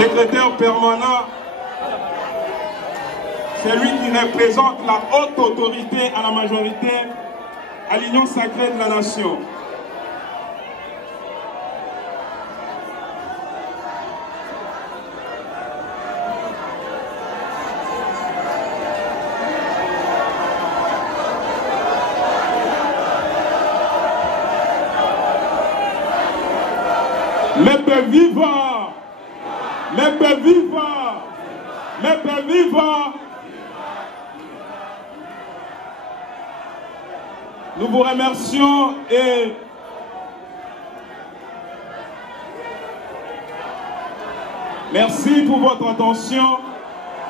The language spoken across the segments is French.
secrétaire permanent, c'est lui qui représente la haute autorité à la majorité à l'Union sacrée de la nation. Le peuple vivant, le peuple vivant, le peuple vivant. Nous vous remercions et merci pour votre attention.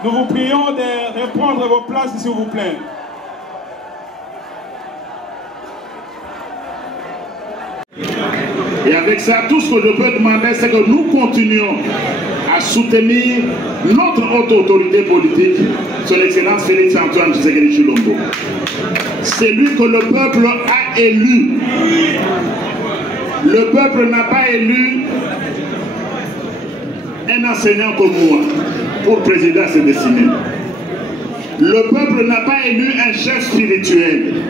Nous vous prions de reprendre vos places, s'il vous plaît. Et avec ça, tout ce que je peux demander, c'est que nous continuions à soutenir notre haute autorité politique, son Excellence Félix Antoine Tshisekedi Tshilombo. C'est lui que le peuple a élu. Le peuple n'a pas élu un enseignant comme moi pour présider à ses destinées. Le peuple n'a pas élu un chef spirituel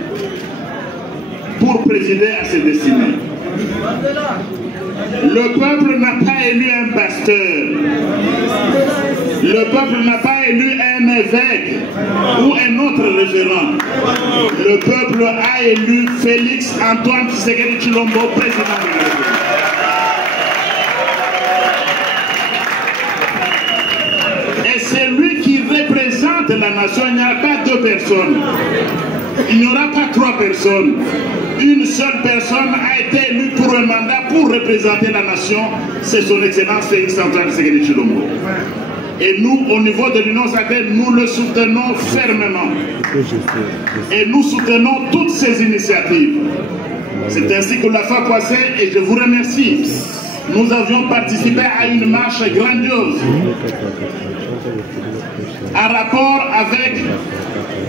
pour présider à ses destinées. Le peuple n'a pas élu un pasteur. Le peuple n'a pas élu un évêque ou un autre référent. Le peuple a élu Félix Antoine Tshisekedi Tshilombo, président de la République. Et c'est lui qui représente la nation. Il n'y a pas deux personnes. Il n'y aura pas trois personnes. Une seule personne a été élue pour un mandat pour représenter la nation. C'est son Excellence Félix Antoine Tshisekedi Tshilombo. Et nous, au niveau de l'Union sacrée, nous le soutenons fermement. Et nous soutenons toutes ces initiatives. C'est ainsi que la fois passée, et je vous remercie, nous avions participé à une marche grandiose en rapport avec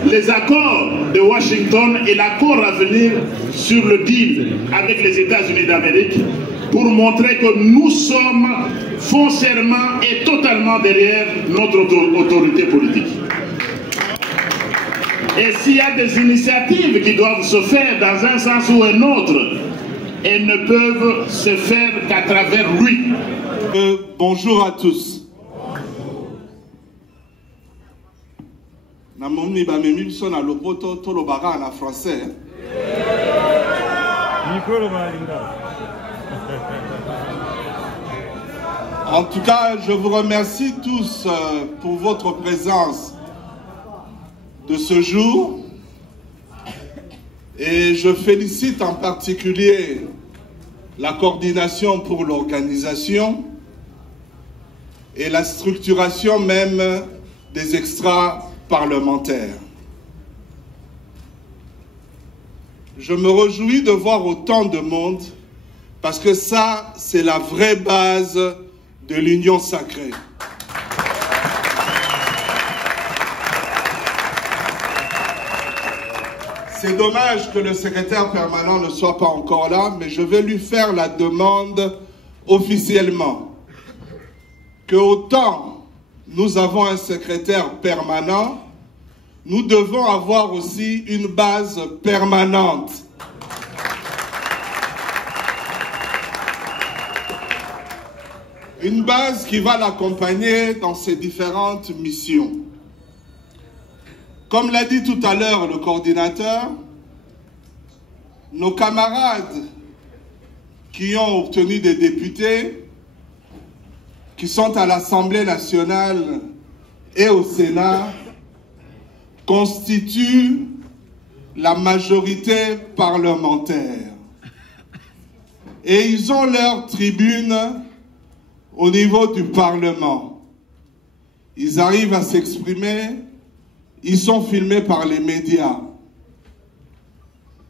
les accords de Washington et l'accord à venir sur le deal avec les États-Unis d'Amérique pour montrer que nous sommes foncièrement et totalement derrière notre autorité politique. Et s'il y a des initiatives qui doivent se faire dans un sens ou un autre, elles ne peuvent se faire qu'à travers lui. Bonjour à tous. Namoni ba memi biso na lopoto to lobaka na français. En tout cas, je vous remercie tous pour votre présence de ce jour. Et je félicite en particulier la coordination pour l'organisation et la structuration même des extra-parlementaires. Je me réjouis de voir autant de monde parce que ça, c'est la vraie base de l'Union sacrée. C'est dommage que le secrétaire permanent ne soit pas encore là, mais je vais lui faire la demande officiellement que autant nous avons un secrétaire permanent, nous devons avoir aussi une base permanente. Une base qui va l'accompagner dans ses différentes missions. Comme l'a dit tout à l'heure le coordinateur, nos camarades qui ont obtenu des députés, qui sont à l'Assemblée nationale et au Sénat, constituent la majorité parlementaire. Et ils ont leur tribune au niveau du Parlement. Ils arrivent à s'exprimer, ils sont filmés par les médias.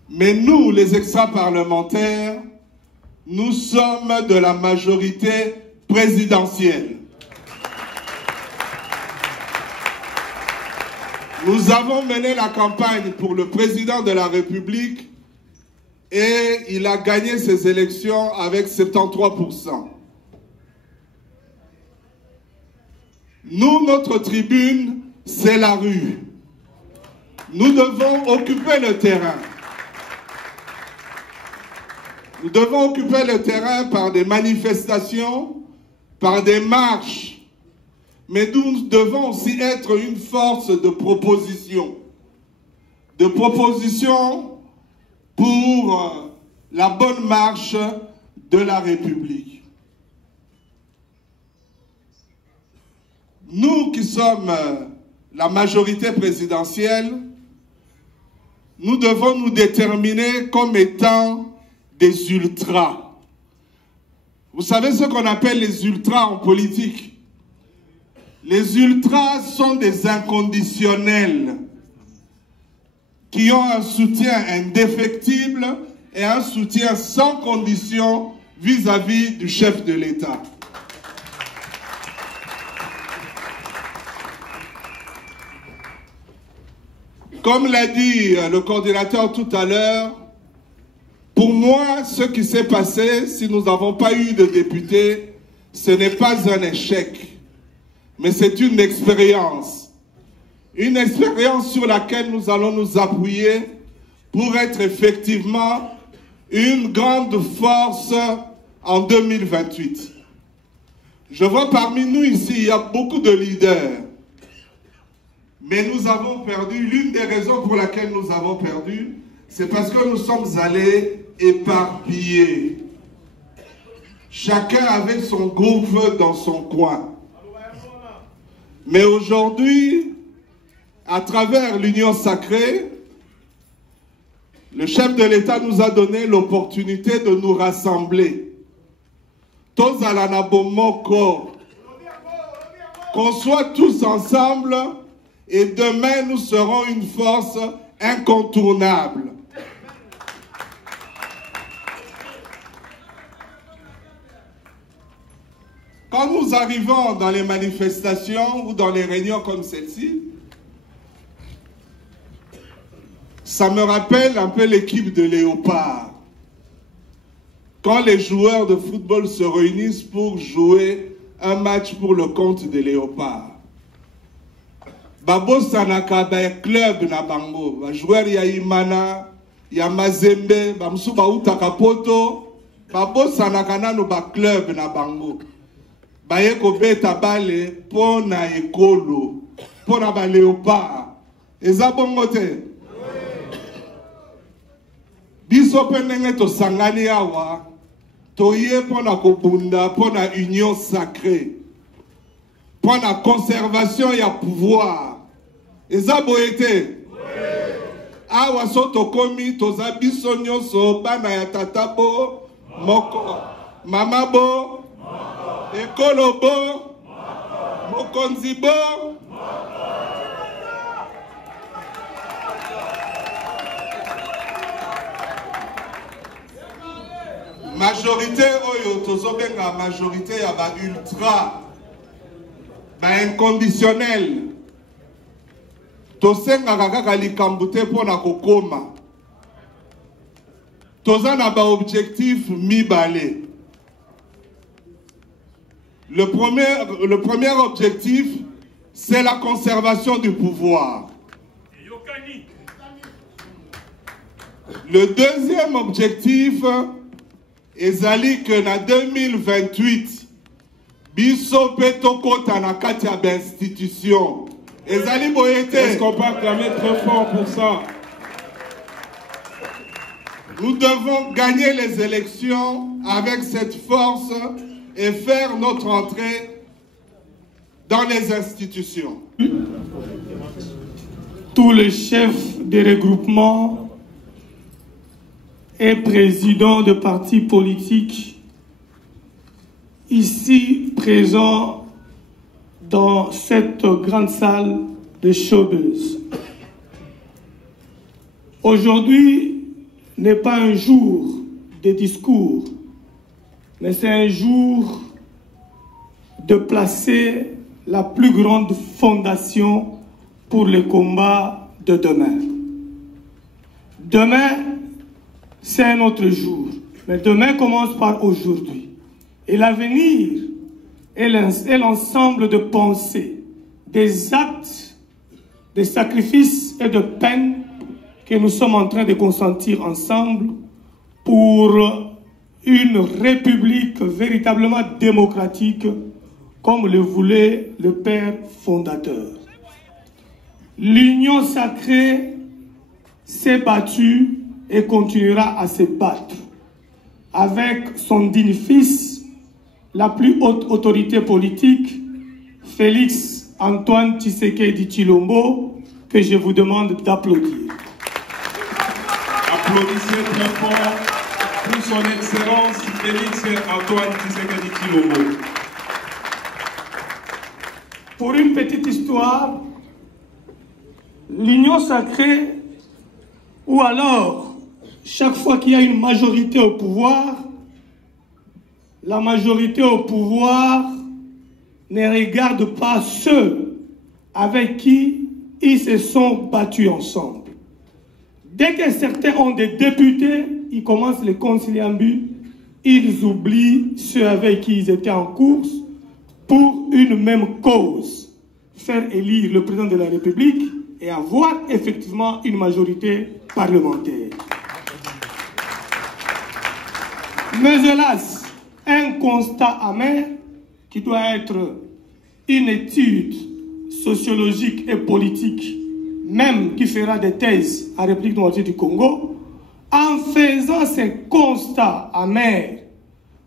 Mais nous, les extra-parlementaires, nous sommes de la majorité présidentielle. Nous avons mené la campagne pour le président de la République et il a gagné ses élections avec 73%. Nous, notre tribune, c'est la rue. Nous devons occuper le terrain. Nous devons occuper le terrain par des manifestations, par des marches. Mais nous devons aussi être une force de proposition. De proposition pour la bonne marche de la République. Nous qui sommes la majorité présidentielle, nous devons nous déterminer comme étant des ultras. Vous savez ce qu'on appelle les ultras en politique? Les ultras sont des inconditionnels qui ont un soutien indéfectible et un soutien sans condition vis-à-vis du chef de l'État. Comme l'a dit le coordinateur tout à l'heure, pour moi, ce qui s'est passé, si nous n'avons pas eu de députés, ce n'est pas un échec, mais c'est une expérience. Une expérience sur laquelle nous allons nous appuyer pour être effectivement une grande force en 2028. Je vois parmi nous ici, il y a beaucoup de leaders. Mais nous avons perdu, l'une des raisons pour laquelle nous avons perdu, c'est parce que nous sommes allés éparpillés. Chacun avec son groupe dans son coin. Mais aujourd'hui, à travers l'Union sacrée, le chef de l'État nous a donné l'opportunité de nous rassembler. Tous à l'anabomoko, qu'on soit tous ensemble. Et demain, nous serons une force incontournable. Quand nous arrivons dans les manifestations ou dans les réunions comme celle-ci, ça me rappelle un peu l'équipe de Léopard. Quand les joueurs de football se réunissent pour jouer un match pour le compte des Léopards. Babo Sanaka, club na bango, ba joueur ya Imana, ya Mazembe, ba msuba utakapoto, Babo Sanaka nano ba club na bango. Ba yeko beta bale pona ekolo, pona ba Léopard. Eza bongo te. Biso pendenge to sangani awa, to ye pona kobunda, pona union sacrée. Pour la conservation et le pouvoir. Et ça, boyete. Awa soto komi, toza biso nyonso, bana ya tatabo, moko, mamabo, ekolo bo, mokonzi bo. Majorité oyo, tozo benga majorité ya ba ultra. Inconditionnel. Tosenga kaka likambute pona kokoma. Toza na ba objectif mibale. Le premier objectif, c'est la conservation du pouvoir. Le deuxième objectif, ezali que na 2028, biso petoko tanakati ya institution. Ezali boyete. Est-ce qu'on peut acclamer très fort pour ça? Nous devons gagner les élections avec cette force et faire notre entrée dans les institutions. Tous les chefs des regroupements et présidents de partis politiques ici présents dans cette grande salle de showbiz. Aujourd'hui n'est pas un jour de discours, mais c'est un jour de placer la plus grande fondation pour le combat de demain. Demain, c'est un autre jour, mais demain commence par aujourd'hui. Et l'avenir est l'ensemble de pensées des actes de sacrifice et de peine que nous sommes en train de consentir ensemble pour une république véritablement démocratique comme le voulait le père fondateur. L'Union sacrée s'est battue et continuera à se battre avec son digne fils, la plus haute autorité politique, Félix Antoine Tshisekedi Tshilombo, que je vous demande d'applaudir. Applaudissez très fort pour son Excellence Félix Antoine Tshisekedi Tshilombo. Pour une petite histoire, l'Union sacrée, ou alors, chaque fois qu'il y a une majorité au pouvoir, la majorité au pouvoir ne regarde pas ceux avec qui ils se sont battus ensemble. Dès que certains ont des députés, ils commencent les conciliabules, ils oublient ceux avec qui ils étaient en course pour une même cause, faire élire le président de la République et avoir effectivement une majorité parlementaire. Mais hélas, un constat amer qui doit être une étude sociologique et politique, même qui fera des thèses en République démocratique du Congo, en faisant ces constats amers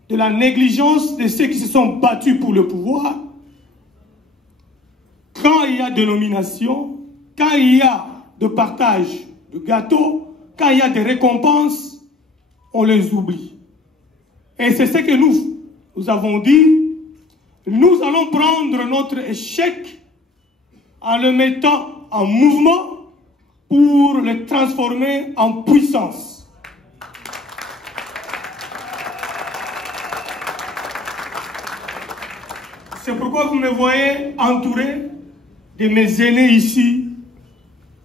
de la négligence de ceux qui se sont battus pour le pouvoir, quand il y a de nomination, quand il y a de partage de gâteaux, quand il y a des récompenses, on les oublie. Et c'est ce que nous avons dit. Nous allons prendre notre échec en le mettant en mouvement pour le transformer en puissance. C'est pourquoi vous me voyez entouré de mes aînés ici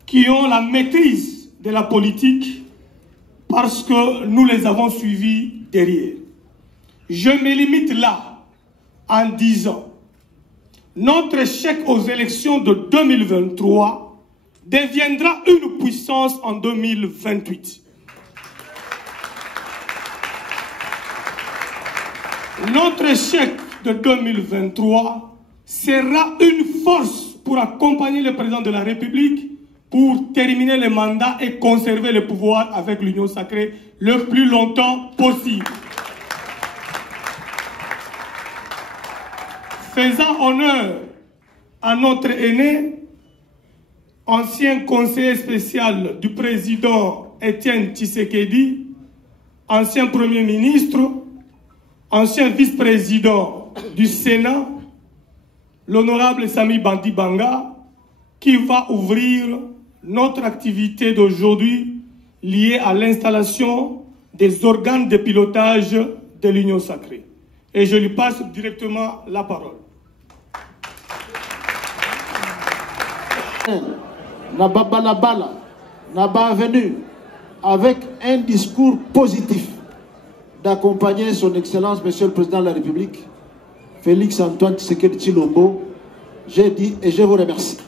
qui ont la maîtrise de la politique parce que nous les avons suivis derrière. Je me limite là en disant notre échec aux élections de 2023 deviendra une puissance en 2028. Notre échec de 2023 sera une force pour accompagner le président de la République pour terminer le mandat et conserver le pouvoir avec l'Union sacrée le plus longtemps possible. Faisant honneur à notre aîné, ancien conseiller spécial du président Étienne Tshisekedi, ancien Premier ministre, ancien vice-président du Sénat, l'honorable Sami Bandibanga, qui va ouvrir notre activité d'aujourd'hui liée à l'installation des organes de pilotage de l'Union sacrée. Et je lui passe directement la parole. Nababalabala n'a venu avec un discours positif d'accompagner son Excellence, Monsieur le Président de la République, Félix Antoine Tshisekedi Tshilombo. J'ai dit et je vous remercie.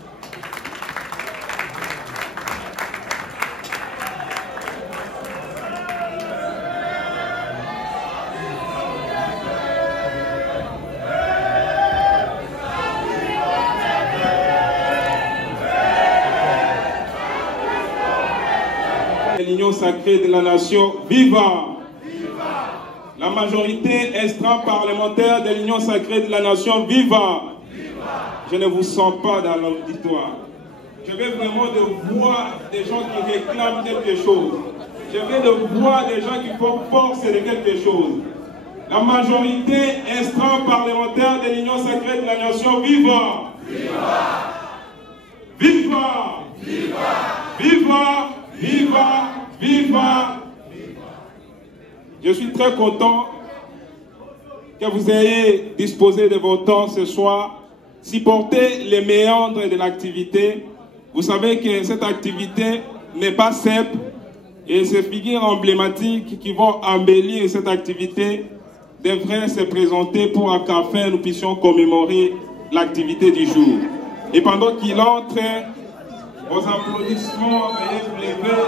L'Union sacrée de la nation, viva! La majorité extra-parlementaire de l'Union sacrée de la nation, viva! Je ne vous sens pas dans l'auditoire. Je veux vraiment de voir des gens qui réclament quelque chose. Je veux de voir des gens qui font force de quelque chose. La majorité extra-parlementaire de l'Union sacrée de la nation, viva! Viva! Viva! Viva! Viva! Viva! Je suis très content que vous ayez disposé de vos temps ce soir, supporter les méandres de l'activité. Vous savez que cette activité n'est pas simple et ces figures emblématiques qui vont embellir cette activité devraient se présenter pour qu'enfin nous puissions commémorer l'activité du jour. Et pendant qu'il entre, vos applaudissements, veuillez vous lever.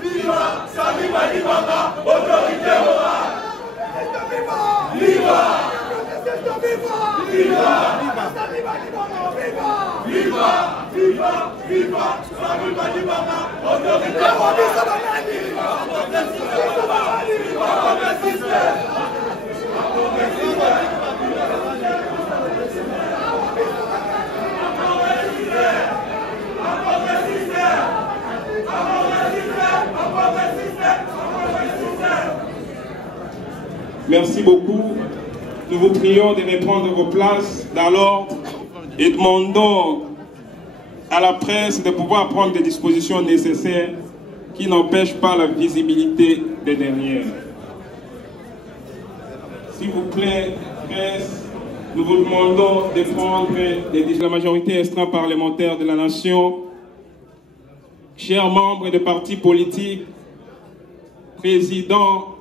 Viva Sami Badibanga, autorité morale. Viva Sami Badibanga, autorité Merci beaucoup. Nous vous prions de reprendre vos places dans l'ordre et demandons à la presse de pouvoir prendre des dispositions nécessaires qui n'empêchent pas la visibilité des dernières. S'il vous plaît, presse, nous vous demandons de prendre la majorité extra-parlementaire de la nation, chers membres des partis politiques, présidents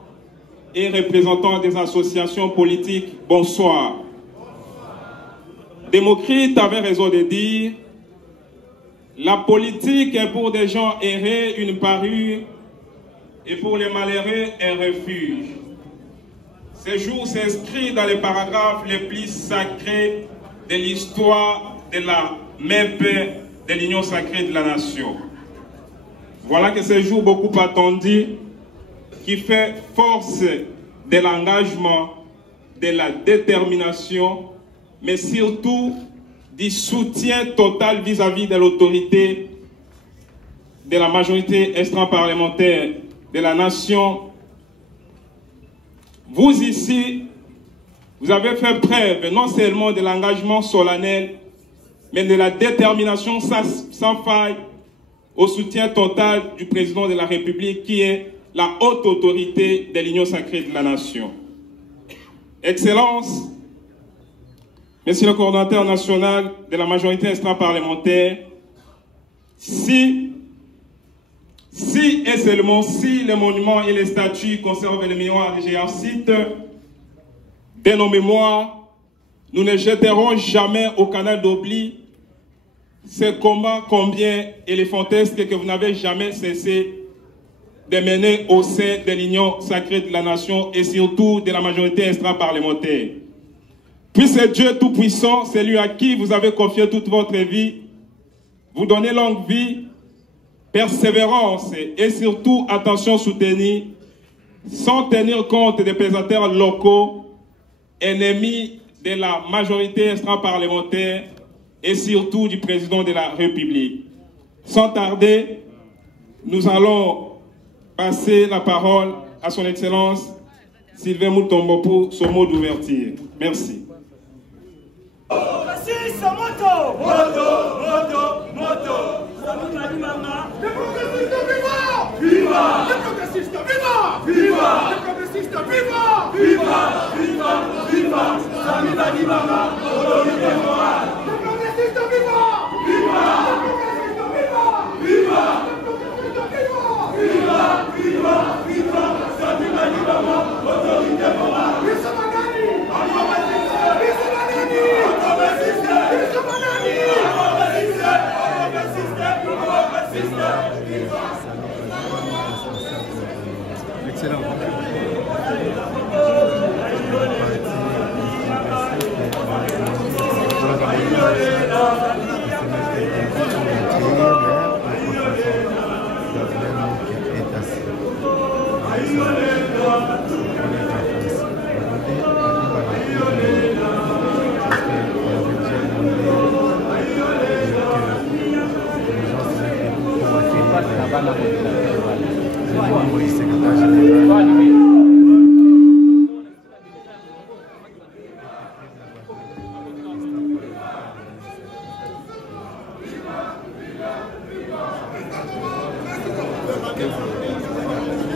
et représentants des associations politiques, bonsoir. Démocrite avait raison de dire, la politique est pour des gens errés une parure et pour les malheureux un refuge. Ce jour s'inscrit dans les paragraphes les plus sacrés de l'histoire de la MEP, de l'Union sacrée de la nation. Voilà que ce jour beaucoup attendu, qui fait force de l'engagement, de la détermination, mais surtout du soutien total vis-à-vis de l'autorité de la majorité extra-parlementaire de la nation. Vous ici, vous avez fait preuve non seulement de l'engagement solennel, mais de la détermination sans faille au soutien total du président de la République qui est la haute autorité de l'Union sacrée de la nation. Excellence, Monsieur le coordonnateur national de la majorité extra-parlementaire, si et seulement si les monuments et les statues conservent les mémoires des génocides de nos mémoires, nous ne jetterons jamais au canal d'oubli ce combat combien éléphantesque que vous n'avez jamais cessé de mener au sein de l'Union sacrée de la nation et surtout de la majorité extra-parlementaire. Puisse Dieu Tout-Puissant, celui à qui vous avez confié toute votre vie, vous donner longue vie, persévérance et surtout attention soutenue, sans tenir compte des pesateurs locaux, ennemis de la majorité extra-parlementaire et surtout du président de la République. Sans tarder, nous allons passer la parole à son Excellence Sylvain Moutombo pour son mot d'ouverture. Merci.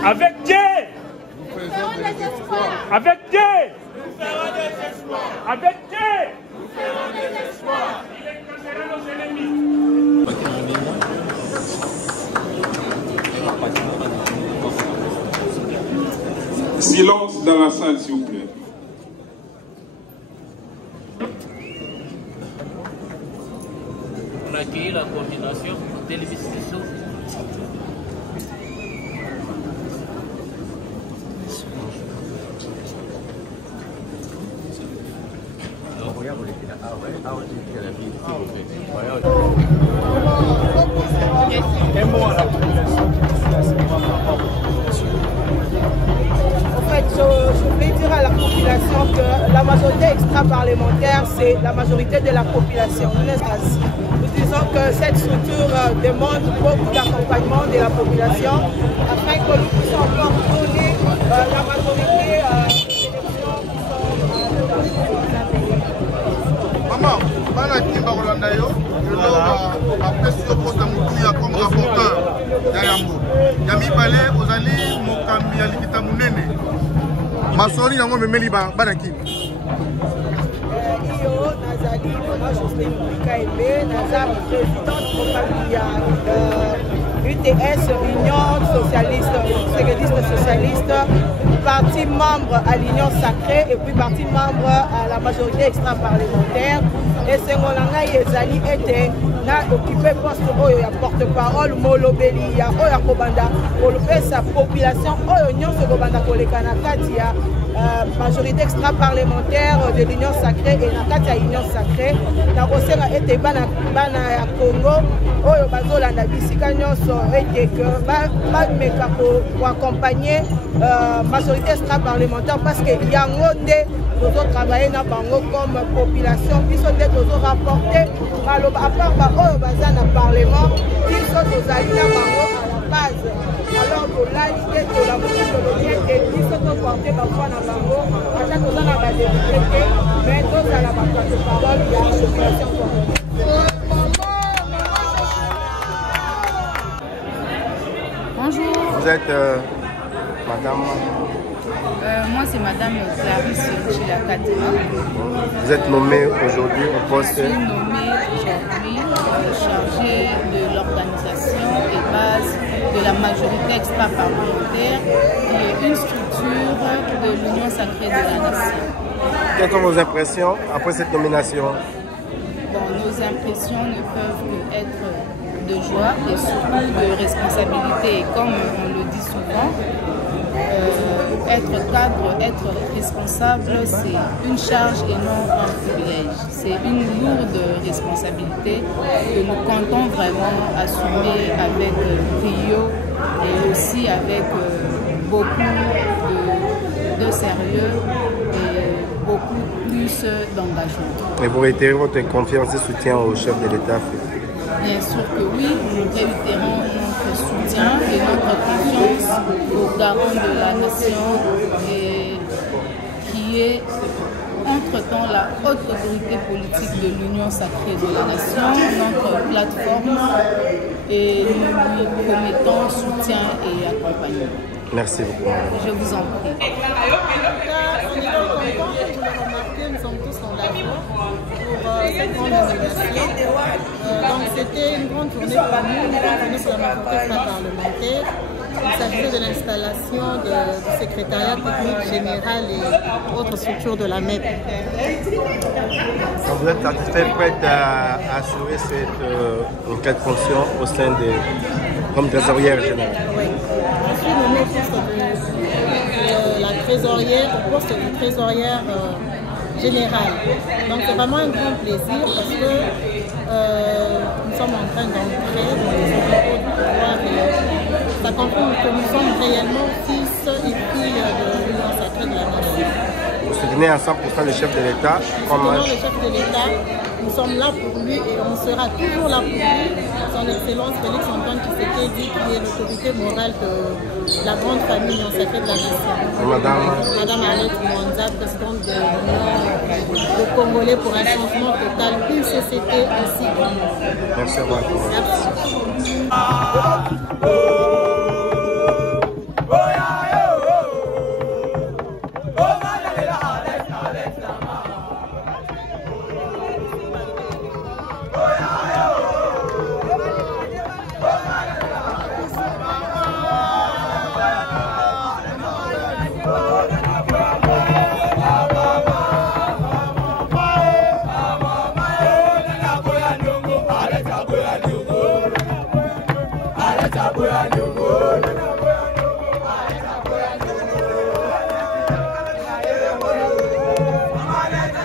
Avec Dieu, avec Dieu, avec Dieu, nous ferons des exploits. dans la salle, s'il vous plaît. On a accueilli la coordination télévision. En fait, je voulais dire à la population que la majorité extra-parlementaire, c'est la majorité de la population. Nous disons que cette structure demande beaucoup d'accompagnement de la population afin que nous puissions encore donner la majorité des élections qui sont Maman, bana kimba kolanda yo, apesi yo poste mutuya comme rapporteur ya yango. Ya mibale ozali mokambi ya likita munene. Masoli nango memeli bana kimba. Iyo nazali mama Jocelyne Bikaebe, naza présidente mokambi ya UTS, Union Socialiste, Sécuriste Socialiste, parti membre à l'Union Sacrée et puis parti membre à la majorité extra-parlementaire. Et c'est mon langue ezali était na occupé poste oyo ya porte-parole molobeli ya oyo kobanda kolope sa population oyo nyonso kobanda koleka na kati ya majorité extra-parlementaire de l'Union Sacrée et na kati ya Union Sacrée na kosenga ete bana ya Congo oyo bazolanda bisika nyonso ete que bameka ko accompagner majorité extra-parlementaire parce que yango nde tozo travailler na bango comme population biso nde tozo rapporter maloba à part oyo baza na parlement biso tozali na bango à la base. Alors tolali te tolamuki tolobi ete biso toporte bafoi na bango ata toza na badepute te mais tozala baporte parole ya population congolaise. Bonjour. Vous êtes madame Moi, c'est madame Clarisse Chilakatima. Vous êtes nommée aujourd'hui au poste. Je suis nommée aujourd'hui chargée de l'organisation et base de la majorité extra-parlementaire, qui est une structure de l'Union Sacrée de la Nation. Quelles sont vos impressions après cette nomination? Bon, nos impressions ne peuvent que être de joie et surtout de responsabilité. Et comme on le dit souvent, être cadre, être responsable, c'est une charge et non un privilège. C'est une lourde responsabilité que nous comptons vraiment assumer avec brio et aussi avec beaucoup de sérieux et beaucoup plus d'engagement. Et vous réitérez votre confiance et soutien au chef de l'État? Bien sûr que oui, nous réitérons notre soutien et notre confiance au garant de la nation et qui est entre-temps la haute autorité politique de l'Union Sacrée de la Nation, notre plateforme, et nous lui promettons soutien et accompagnement. Merci beaucoup. Je vous en prie. Nous sommes tous engagés pour cette grande nomination. Donc c'était une grande journée pour nous, une grande journée pour la majorité parlementaire. Il s'agissait de l'installation du secrétariat technique général et autres structures de la MEP. Donc vous êtes satisfait, prête à assurer cette fonction au sein comme trésorière générale? Oui. Je suis nommée au poste de la trésorière, au poste de trésorière générale. Donc c'est vraiment un grand plaisir parce que nous sommes en train d'entrer dans les entrepôts du pouvoir et ça confirme que nous sommes réellement fils et filles de l'Union Sacrée de la Nation. Vous soutenez à 100% le chef de l'État? Le chef de l'État, nous sommes là pour lui et on sera toujours là pour lui. Son Excellence Félix Antoine Tshisekedi, qui est l'autorité morale de la grande famille Union Sacrée de la Nation. Madame Arlette Mwanza, présidente de l'Union de Congolais pour un changement total, UCCT ainsi que nous. Merci à vous. Merci. Oh,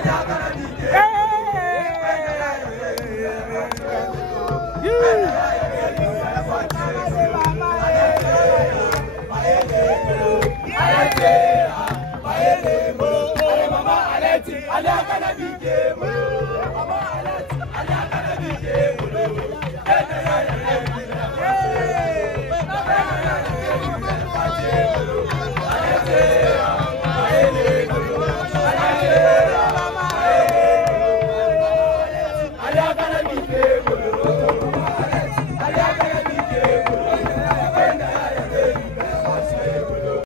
Mama,